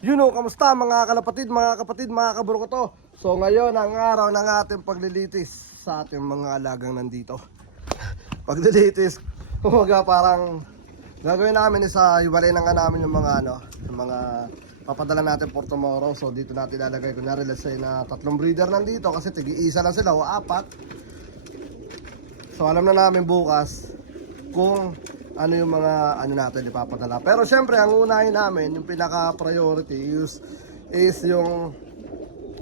You know, kamusta mga kalapatid, mga kapatid, mga kaburo ko to. So ngayon ang araw ng ating paglilitis sa ating mga alagang nandito. paglilitis, kumaga parang gagawin namin is uh, iwalay na nga namin yung mga ano, yung mga papadala natin for tomorrow. So dito natin ilalagay, kunyari let's say na tatlong breeder nandito kasi tigi-isa lang sila o apat. So alam na namin bukas kung ano yung mga ano natin ipapadala. Pero syempre ang unahin namin, yung pinaka priority is, is yung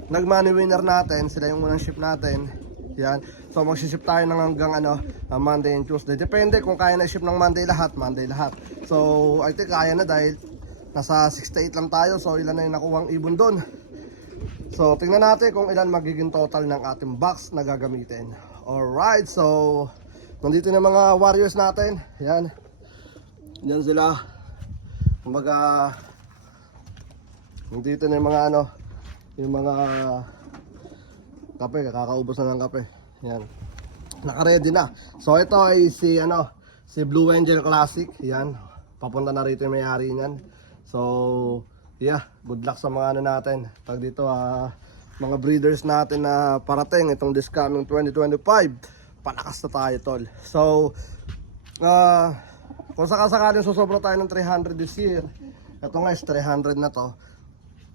nag-money winner natin, sila yung unang ship natin. Yan. So magsiship tayo ng hanggang ano, uh, Monday and Tuesday. Depende kung kaya na ship ng Monday lahat, Monday lahat. So I think kaya na dahil nasa 68 lang tayo. So ilan na yung nakuhang ibon doon. So tingnan natin kung ilan magiging total ng ating box na gagamitin. Alright, so nandito na mga warriors natin. Yan. Yan sila. Kumbaga nandito na yung mga ano, yung mga kape, kakaubos na ng kape. Yan. Naka-ready na. So ito ay si ano, si Blue Angel Classic. Yan. Papunta na rito yung may-ari niyan. So, yeah, good luck sa mga ano natin. Pag dito ah, mga breeders natin na parating itong this coming 2025. Palakas na tayo tol. So, ah, kung sakasakaling susobra tayo ng 300 this year, ito nga is 300 na to.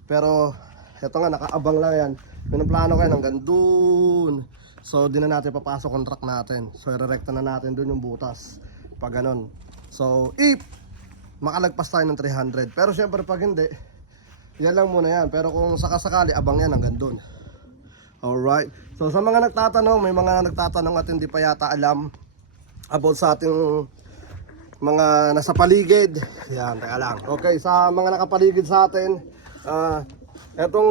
Pero, ito nga, nakaabang lang yan. Pinaplano kayo hanggang dun. So, di na natin papasok truck natin. So, irerekta na natin dun yung butas. Pag ganun. So, if makalagpas tayo ng 300. Pero syempre pag hindi, yan lang muna yan. Pero kung sakasakali, abang yan hanggang dun. Alright. So sa mga nagtatanong, may mga nagtatanong at hindi pa yata alam about sa ating mga nasa paligid. Yan, teka lang. Okay, sa mga nakapaligid sa atin, ah, etong,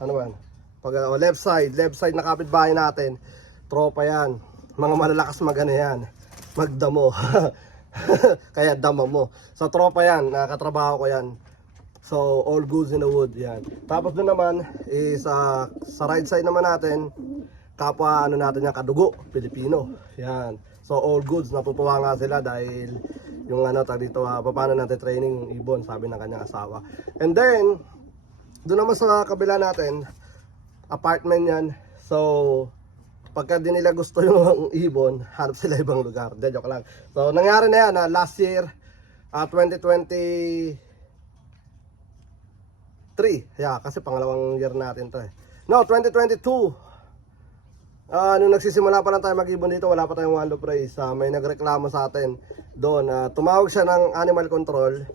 ano ba yan? Pag uh, left side, left side na kapitbahay natin, tropa yan. Mga malalakas magano yan. Magdamo. Kaya dama mo. Sa tropa yan, nakatrabaho ko yan. So, all goods in the wood, yan. Tapos doon naman, is ah, sa right side naman natin, kapwa ano natin yan, kadugo, Pilipino. Yan. So, all goods, natutuwa nga sila dahil yung ano, tag dito, uh, paano natin training ibon, sabi ng kanyang asawa. And then, doon naman sa kabila natin, apartment yan. So, pagka di nila gusto yung ibon, hanap sila ibang lugar. De, joke lang. So, nangyari na yan, ah, last year, ah, 2023. Yeah, kasi pangalawang year natin to eh. No, 2022. Ah, nung nagsisimula pa lang tayo mag-ibon dito, wala pa tayong walo praise. Ah, may nagreklamo sa atin doon. Ah, tumawag siya ng animal control.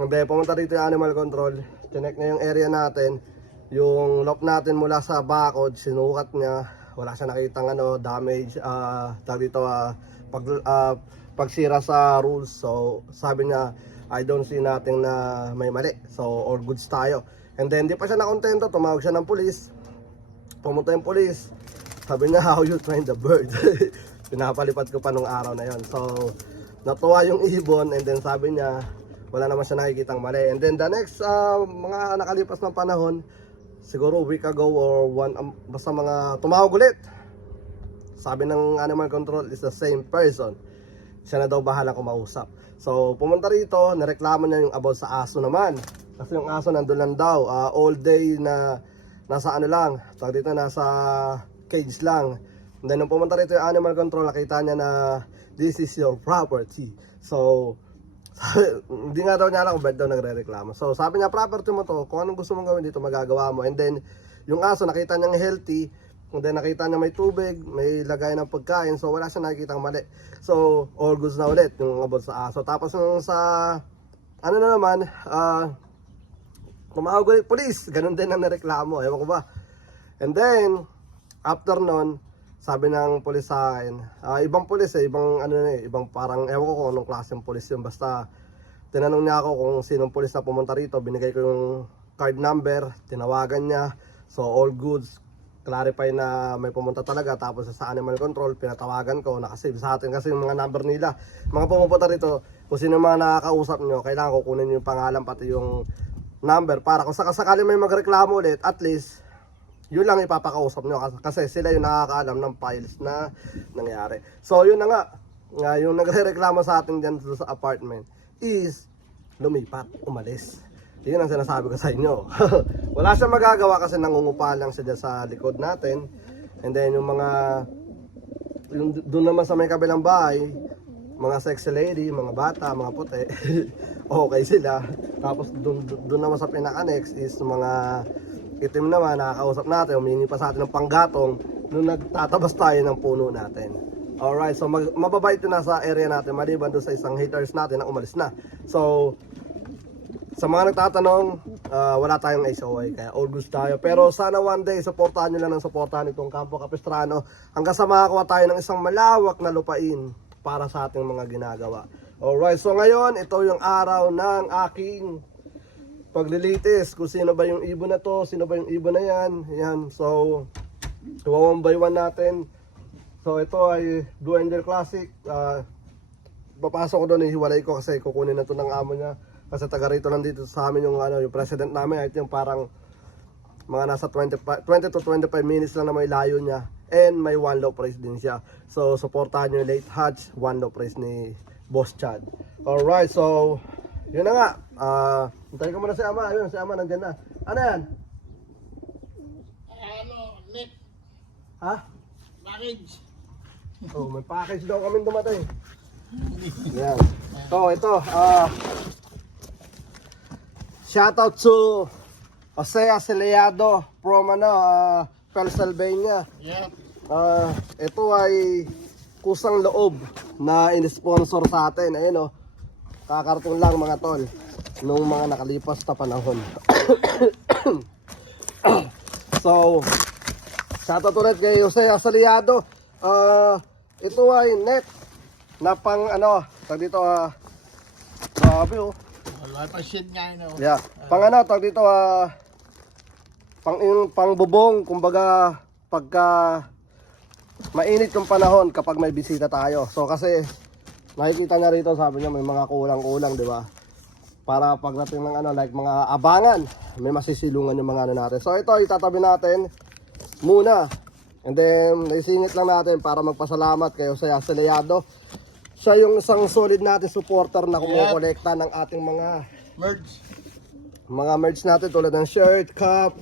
Hindi, pumunta dito yung animal control. Chinek niya yung area natin. Yung lock natin mula sa bakod, sinukat niya. Wala siya nakitang ano, damage. Ah, tawag dito, ah, pag, ah, pagsira sa rules. So, sabi niya, I don't see natin na may mali. So, all goods tayo. And then, di pa siya nakontento. Tumawag siya ng pulis. Pumunta yung pulis. Sabi niya, how you train the bird? Pinapalipat ko pa nung araw na yon. So, natuwa yung ibon and then sabi niya, wala naman siya nakikitang mali. And then the next ah, mga nakalipas ng panahon, siguro week ago or one, um, basta mga tumawag ulit. Sabi ng animal control is the same person. Siya na daw bahala kumausap. So, pumunta rito, nareklamo niya yung about sa aso naman. Kasi yung aso nandun lang daw, ah, all day na nasa ano lang, tawag dito nasa cage lang. And then nung pumunta rito yung animal control, nakita niya na this is your property. So, hindi nga daw niya alam kung ba't daw nagre-reklamo. So, sabi niya, property mo to, kung anong gusto mong gawin dito, magagawa mo. And then, yung aso, nakita niyang healthy, and then nakita niya may tubig, may lagay ng pagkain, so wala siya nakikitang mali. So, all goods na ulit, yung about sa aso. Tapos yung sa, ano na naman, ah, tumawag ulit police, ganun din ang nareklamo, ewan ko ba. And then, after nun, sabi ng pulis sa akin, ah, ibang pulis eh, ibang ano na eh, ibang parang, ewan ko kung anong klaseng pulis yun, basta tinanong niya ako kung sinong pulis na pumunta rito, binigay ko yung card number, tinawagan niya, so all goods, clarify na may pumunta talaga, tapos sa animal control, pinatawagan ko, nakasave sa atin kasi yung mga number nila, mga pumupunta rito, kung sino mga nakakausap nyo, kailangan ko kunin yung pangalan, pati yung number, para kung sakasakali may magreklamo ulit, at least, yun lang ipapakausap nyo kasi, sila yung nakakaalam ng files na nangyari. So yun na nga, nga yung nagre-reklamo sa atin dyan sa apartment is lumipat, umalis. Yun ang sinasabi ko sa inyo. Wala siyang magagawa kasi nangungupa lang siya dyan sa likod natin. And then yung mga yung doon naman sa may kabilang bahay, mga sexy lady, mga bata, mga puti, okay sila. Tapos doon doon naman sa pinaka-next is mga itim naman, nakakausap natin, humingi pa sa atin ng panggatong nung nagtatabas tayo ng puno natin. Alright, so mag, mababait na sa area natin, maliban doon sa isang haters natin na umalis na. So, sa mga nagtatanong, ah, wala tayong SOI, kaya all goods tayo. Pero sana one day, supportahan nyo lang ng supportahan itong Campo Capistrano hanggang sa makakuha tayo ng isang malawak na lupain para sa ating mga ginagawa. Alright, so ngayon, ito yung araw ng aking paglilitis. Kung sino ba yung ibon na to, sino ba yung ibon na yan. Yan, so, one by one natin. So, ito ay Blue Angel Classic. Ah, papasok ko doon, ihiwalay ko kasi kukunin na to ng amo niya. Kasi taga rito lang dito sa amin yung ano, yung president namin, ay yung parang mga nasa 25, 20 to 25 minutes lang na may layo niya. And may one low price din siya. So, supportahan nyo yung late hatch, one low price ni Boss Chad. Alright, so, yun na nga. Ah, hintayin ko muna si Ama. Ayun, si Ama nandyan na. Ano yan? Ano, net, Ha? package. Oh, may package daw kami dumating. Yan. So, ito, ah Shoutout to Jose Aceleado from ano, ah, Pennsylvania. Yep. Ah, ito ay kusang loob na in-sponsor sa atin. Ayun oh. Kakartong lang mga tol nung mga nakalipas na panahon. so, shoutout ulit kay Jose Asaliado. Ah, ito ay net na pang ano, tag dito ah grabe oh. Wala pa shit nga yun. oh. Yeah. Pang ano, tag dito ah pang yung pang kumbaga pagka mainit yung panahon kapag may bisita tayo. So kasi nakikita niya rito, sabi niya may mga kulang-kulang, di ba? Para pagdating ng ano, like mga abangan, may masisilungan yung mga ano natin. So ito, itatabi natin muna. And then, naisingit lang natin para magpasalamat kay Jose Aceleyado. Siya yung isang solid natin supporter na kumukolekta ng ating mga Merge. mga merch natin tulad ng shirt, cup,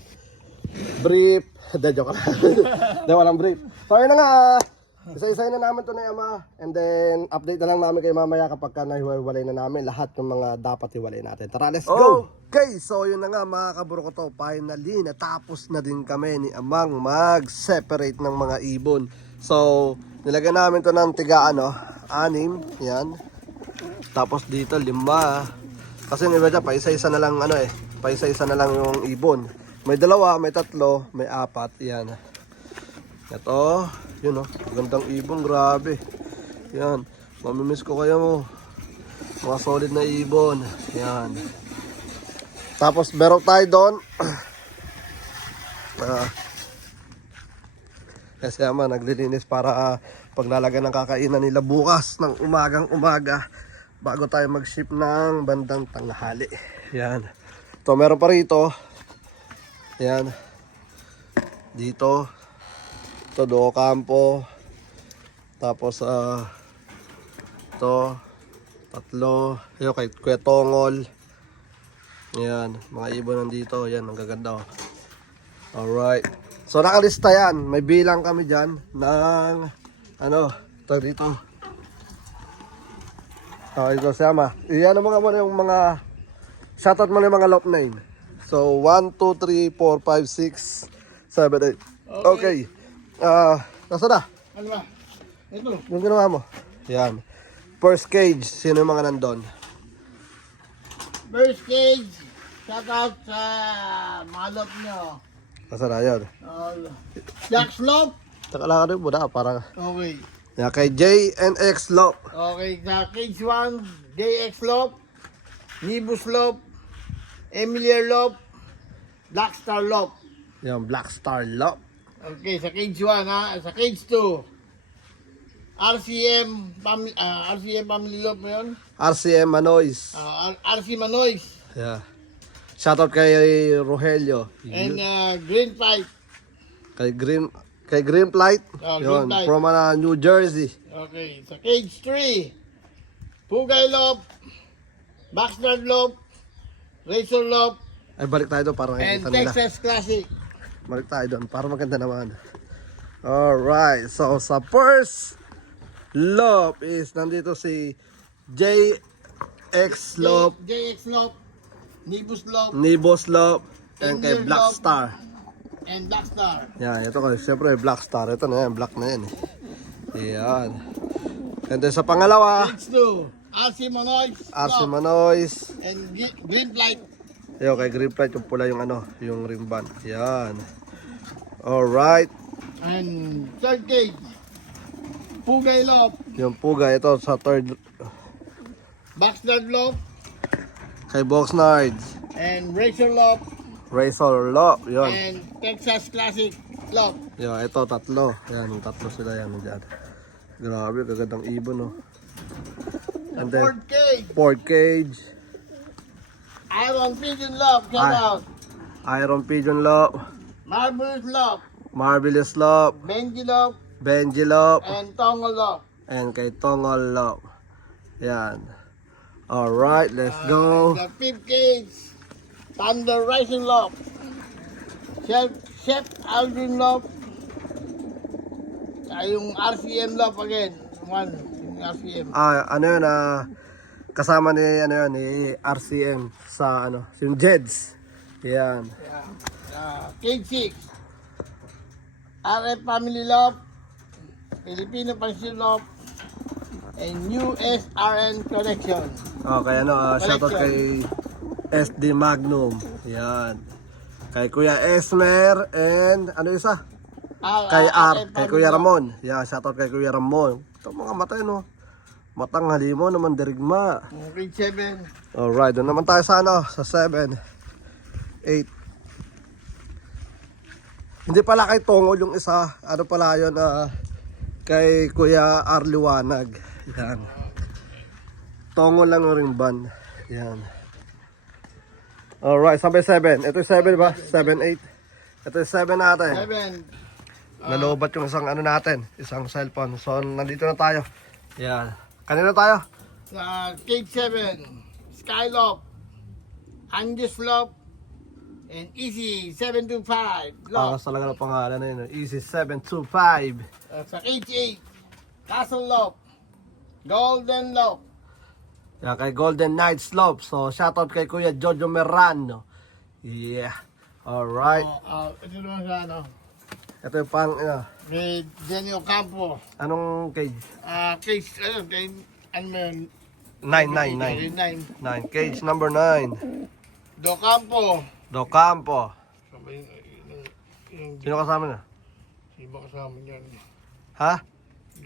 brief. De, joke lang. De, walang brief. So, yun na nga. ah, Isa-isa na namin to na Ama. And then, update na lang namin kay mamaya kapag ka nahiwalay na namin lahat ng mga dapat hiwalay natin. Tara, let's go! Okay, so yun na nga mga kaburo ko to. Finally, natapos na din kami ni Amang mag-separate ng mga ibon. So, nilagyan namin to ng tiga ano, anim. Yan. Tapos dito, lima. Kasi yung iba dyan, paisa-isa na lang ano eh. Paisa-isa na lang yung ibon. May dalawa, may tatlo, may apat. Yan. Ito, yun oh. Gandang ibon, grabe. Yan. Mamimiss ko kayo mo. Mga solid na ibon. Yan. Tapos meron tayo doon. Ah. Kasi ama naglilinis para ah, paglalagan ng kakainan nila bukas ng umagang umaga bago tayo mag-ship ng bandang tanghali. Yan. To meron pa rito. Yan. Dito. Ito do campo. Tapos ah to tatlo. Yung kay Kuya Tongol. Yan, mga ibon nandito. Yan, ang gaganda oh. Alright. So nakalista yan. May bilang kami dyan ng ano, ito dito. Oh, ito sama. Iyan mo nga muna yung mga shoutout mo na yung mga lot name. So 1, 2, 3, 4, 5, 6, 7, 8. Okay. Ah, nasa na? Ano ba? Ito. Yung ginawa mo? Yan. First cage, sino yung mga nandun? First stage. Shout out sa mga love nyo. Nasa na yun? Uh, Jack Slope. Takalaka rin mo na, parang... Okay. Yan, kay JNX Lop. Okay, sa Cage 1, JX Slope, Nibu Slope, Emilia Lope, Black Star Lope. Yan, Black Star Lop. Okay, sa Cage 1 ha. Sa Cage 2, RCM, Family, ah, RCM Family Lope mo yun? RCM Manois. Ah, R- RC Manois. Yeah. Shoutout kay Rogelio. And uh, Green Fight. Kay Green kay Green Flight. Oh, Yun, Green Flight. from uh, New Jersey. Okay, sa Cage 3, Pugay Lope, Baxter Lope, Razor Loft, Ay, balik tayo doon para and makikita nila. Texas Classic. Balik tayo doon para maganda naman. Alright, so sa first loop is nandito si JX J- JX Loft, Nibus Loft, Nibos Loop, and kay Indian Black Loop. Star. and Blackstar. Yan, ito ko. Siyempre, Black Star. Ito na yan, black na yan. eh. Yan. And then sa pangalawa, H2, RC Monoid, RC Loft, Manoys. and G- Green Flight. Yo, kay Green Flight, yung pula yung ano, yung rim band. Yan. Alright. And third cage, Pugay Loft, Yung puga, ito sa third Baxter Loft, kay Box Nards. and Razor Loft, Razor Loop. Yun. and Texas Classic Loft. Yo, ito tatlo. Yan, tatlo sila yan. Dyan. Grabe, kagandang ibon, no. And then, fourth cage, Ford Cage. Iron Pigeon check Ay. out. Iron Pigeon Loop. Marvelous Loft, Marvelous Loop. Benji Loft, Benji Loop. and Tonga Loft. and kay Tongol Low. Yan. Alright, let's go. The fifth cage, Thunder Rising Loft, Chef, Chef Aldrin Loft, Saka yung RCM Loft again, one, yung RCM. Ah, ano yun, ah, kasama ni, ano yun, ni RCM sa, ano, yung Jeds. Yan. Yeah. Uh, cage 6, RF Family Loft, Filipino Pension Loft, and USRN Connection. Okay, ano, ah, shoutout kay SD Magnum. Yan. Kay Kuya Esmer and, ano isa? Ah, Kay ah, RF kay Kuya. Ramon. Yan, shoutout kay Kuya Ramon. Ito mga mata, no? Matang halimo naman dirigma. Cage 7, Alright, doon naman tayo sa ano, sa 7, 8. Hindi pala kay Tongol yung isa, ano pala yun, ah, kay Kuya Arliwanag. Yan. Tongol lang yung ring band. Yan. Alright, sabay 7. Ito yung 7 ba? 7, 8. Ito yung 7 natin. 7, Nalobat yung isang ano natin, isang cellphone. So, nandito na tayo. Yan. Kanina tayo? sa Cage 7, Skyloft, Angus Loft, and Easy 725 Pangas Loft. talaga ng pangalan na yun. Easy 725. Uh, sa Cage 8, Castle Loft, Golden Loft, Yan kay Golden Knight Slope. So shoutout kay Kuya Jojo Merano. Yeah. Alright. oh, uh, ito naman sa ano, Ito yung pang, ano, may Genio Campo, anong cage? uh, Cage, ano, kay, ano mo yun, 999. 9, 9. Cage number 9. Do Campo, Do Campo. sabi yung, Sino kasama na? iba kasama dyan. Ha?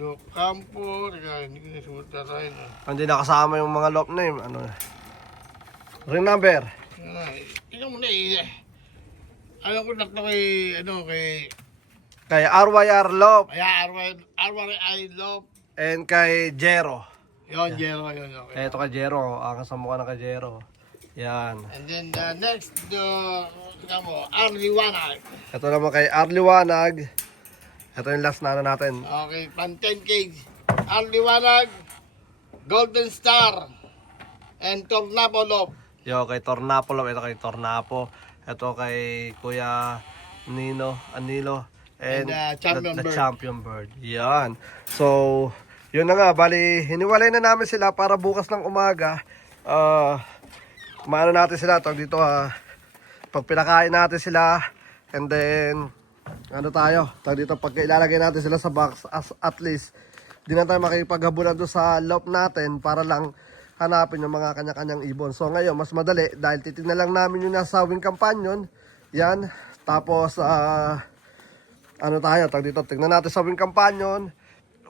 Do Campo, teka, hindi ko na na. Hindi nakasama yung mga loop name. Ano? Ring number. Ay, ikaw muna eh. Alam ko tatlo kay, ano, kay, Kay RYR Loop. kaya RY, RY Love. And kay Jero. Yun, Jero, yun, okay. Ito kay Jero. Ang kasama ka na kay Jero. Yan. And then the next, the, tika mo, Arliwanag. Ito naman kay Arliwanag. Ito yung last na ano natin. Okay, pan 10 cage. Arliwanag, Golden Star, and Tornado Love. Yo, kay Tornapo lang. Ito kay Tornapo. Ito kay Kuya Nino, Anilo. And, And, uh, Champion the, the Bird. Champion Bird. Yan. So, yun na nga. Bali, hiniwalay na namin sila para bukas ng umaga. Ah, maano natin sila. Tawag dito ha. Pag pinakain natin sila. And then, ano tayo? Tawag dito, pag ilalagay natin sila sa box, as, at least, di na tayo makipaghabulan doon sa loop natin para lang hanapin yung mga kanya-kanyang ibon. So ngayon, mas madali dahil titignan lang namin yung nasa wing companion. Yan. Tapos, ah, ano tayo, tag dito, tignan natin sa wing companion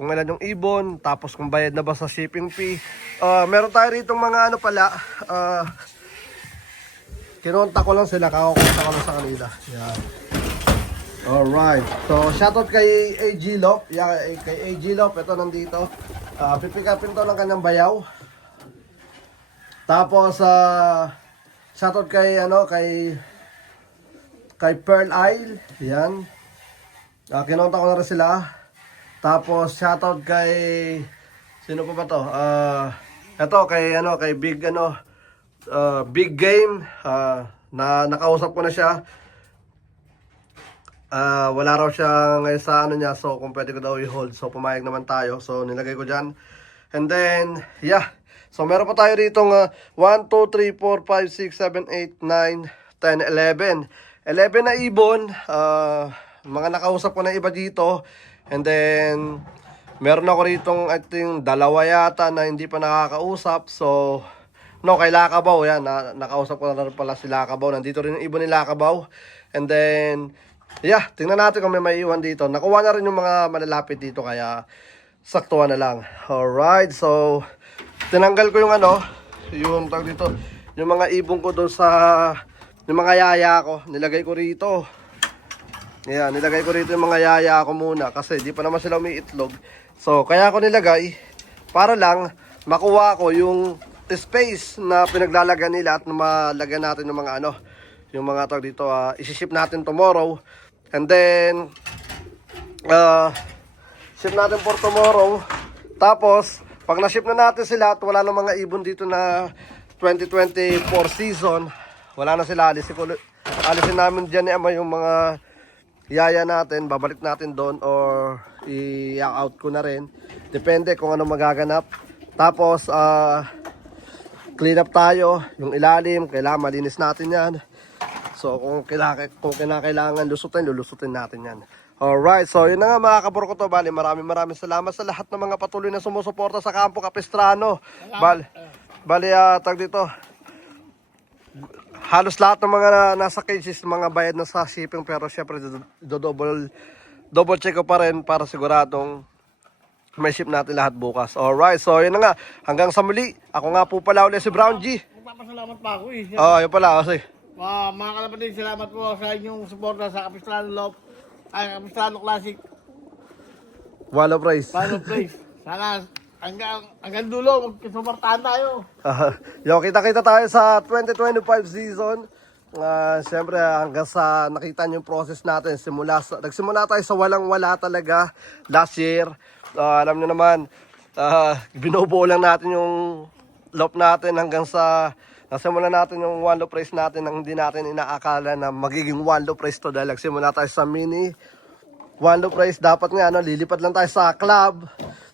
kung ilan yung ibon, tapos kung bayad na ba sa shipping fee. Ah, meron tayo rito mga ano pala, ah, kinonta ko lang sila, kakakonta ko lang sa kanila. Yan. Alright. So, shoutout kay AG Lop. Yeah, kay AG Lop. Ito nandito. Uh, pipikapin to ng kanyang bayaw. Tapos, uh, shoutout kay, ano, kay, kay Pearl Isle. Yan. Uh, kinonta ko na rin sila. Tapos, shoutout kay, sino pa ba to? Uh, ito, kay, ano, kay Big, ano, uh, big game. Uh, na nakausap ko na siya. Ah, wala raw siya ngayon sa ano niya, so kung pwede ko daw i-hold. So pumayag naman tayo. So nilagay ko dyan. And then, yeah. So meron pa tayo dito uh, 1, 2, 3, 4, 5, 6, 7, 8, 9, 10, 11. 11 na ibon. Ah, mga nakausap ko na iba dito. And then, meron ako ritong I think dalawa yata na hindi pa nakakausap. So, no, kay Lakabaw. Yan, na, nakausap ko na pala si Lakabaw. Nandito rin yung ibon ni Lakabaw. And then, yeah, tingnan natin kung may maiiwan dito. Nakuha na rin yung mga malalapit dito kaya saktuhan na lang. Alright, so tinanggal ko yung ano, yung tag dito, yung mga ibon ko doon sa yung mga yaya ko, nilagay ko rito. Ayan, nilagay ko rito yung mga yaya ko muna kasi di pa naman sila umiitlog. So, kaya ako nilagay para lang makuha ko yung space na pinaglalagan nila at malagyan natin yung mga ano, yung mga tawag dito, uh, isi-ship natin tomorrow. And then, uh, ship natin for tomorrow. Tapos, pag na-ship na natin sila at wala na mga ibon dito na 2024 season, wala na sila, alisin, ko, alisin namin dyan ni Ama yung mga yaya natin, babalik natin doon or i-out ko na rin. Depende kung ano magaganap. Tapos, ah, clean up tayo. Yung ilalim, kailangan malinis natin yan. So, kung, kailangan, kung kinakailangan lusutin, lulusutin natin yan. Alright, so yun na nga mga kaburo ko to. Bali, maraming maraming salamat sa lahat ng mga patuloy na sumusuporta sa Kampo Capistrano. Bali, bali ah, tag dito. Halos lahat ng mga na- nasa cases, mga bayad na sa shipping. Pero syempre, do, do double, double check ko pa rin para siguradong may ship natin lahat bukas. Alright, so yun na nga. Hanggang sa muli. Ako nga po pala ulit si Brown G. Magpapasalamat pa ako eh. Oh, yun pala. Kasi, Ah, mga kalapatid, salamat po sa inyong suporta sa Capistrano Love, ay Capistrano Classic, wala price. Final Place. Sana hanggang, hanggang dulo, magkisuportahan tayo. Uh, yo, kita-kita tayo sa 2025 season. Uh, Siyempre, hanggang sa nakita niyo yung process natin. Simula sa, nagsimula tayo sa walang-wala talaga last year. Uh, alam niyo naman, uh, binubuo lang natin yung lop natin hanggang sa nasimula natin yung one loop race natin nang hindi natin inaakala na magiging one loop race to dahil nagsimula tayo sa mini one loop race, dapat nga ano, lilipat lang tayo sa club.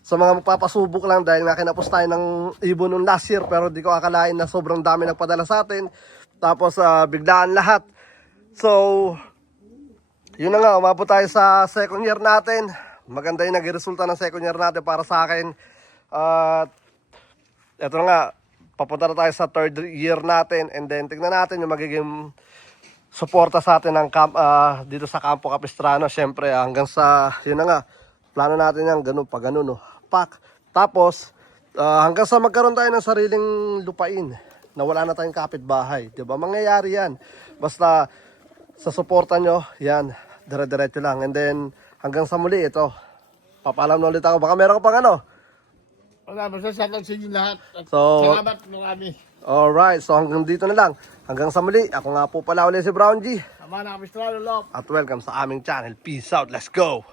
Sa mga magpapasubok lang dahil nga kinapos tayo ng ibon nung last year pero di ko akalain na sobrang dami nagpadala sa atin. Tapos ah, biglaan lahat. So, yun na nga, umabot tayo sa second year natin. Maganda yung naging resulta ng second year natin para sa akin. At eto na nga, papunta na tayo sa third year natin and then tignan natin yung magiging suporta sa atin ng camp, ah, dito sa Campo Capistrano. Siyempre, ah, hanggang sa, yun na nga, plano natin yan, ganun pa ganun, no. Pak. Tapos, ah, hanggang sa magkaroon tayo ng sariling lupain na wala na tayong kapitbahay. Ba? Mangyayari yan. Basta, sa suporta nyo, yan, dire-diretso lang. And then, hanggang sa muli, ito, papaalam na ulit ako. Baka meron ka pang ano? Wala, basta shoutout sa inyo lahat. At So- salamat marami. Alright, so hanggang dito na lang. Hanggang sa muli, ako nga po pala ulit si Brown G. Sama na Capistrano Love. At welcome sa aming channel. Peace out, let's go!